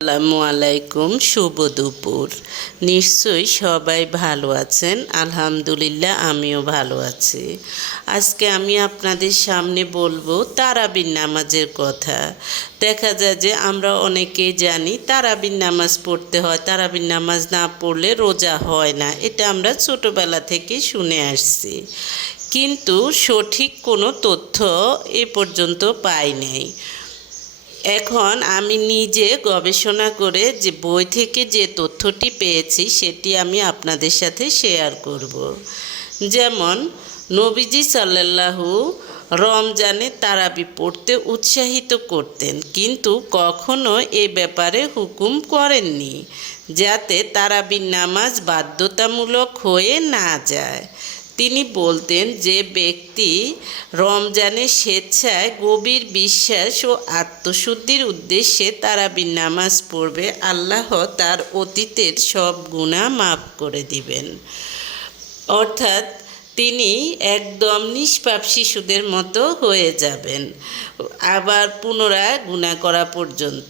আসসালামু আলাইকুম, শুভ দুপুর। নিশ্চয়ই সবাই ভালো আছেন। আলহামদুলিল্লাহ আমিও ভালো আছি। আজকে আমি আপনাদের সামনে বলবো তারাবির নামাজের কথা। দেখা যায় যে আমরা অনেকেই জানি তারাবির নামাজ পড়তে হয়, তারাবির নামাজ না পড়লে রোজা হয় না, এটা আমরা ছোটোবেলা থেকে শুনে আসছি। কিন্তু সঠিক কোনো তথ্য এ পর্যন্ত পাই নাই। এখন আমি নিজে গবেষণা করে যে বই থেকে যে তথ্যটি পেয়েছি সেটি আমি আপনাদের সাথে শেয়ার করব। যেমন নবীজি সাল্লাল্লাহু রমজানে তারাবি পড়তে উৎসাহিত করতেন, কিন্তু কখনো এ ব্যাপারে হুকুম করেননি যাতে তারাবির নামাজ বাধ্যতামূলক হয়ে না যায়। তিনি বলতেন যে ব্যক্তি রমজানে স্বেচ্ছায় গভীর বিশ্বাস ও আত্মশুদ্ধির উদ্দেশ্যে তারাবির নামাজ পড়বে, আল্লাহ তার অতীতের সব গুনাহ মাফ করে দিবেন। অর্থাৎ তিনি একদম নিষ্পাপ শিশুদের মতো হয়ে যাবেন, আবার পুনরায় গুনাহ করা পর্যন্ত।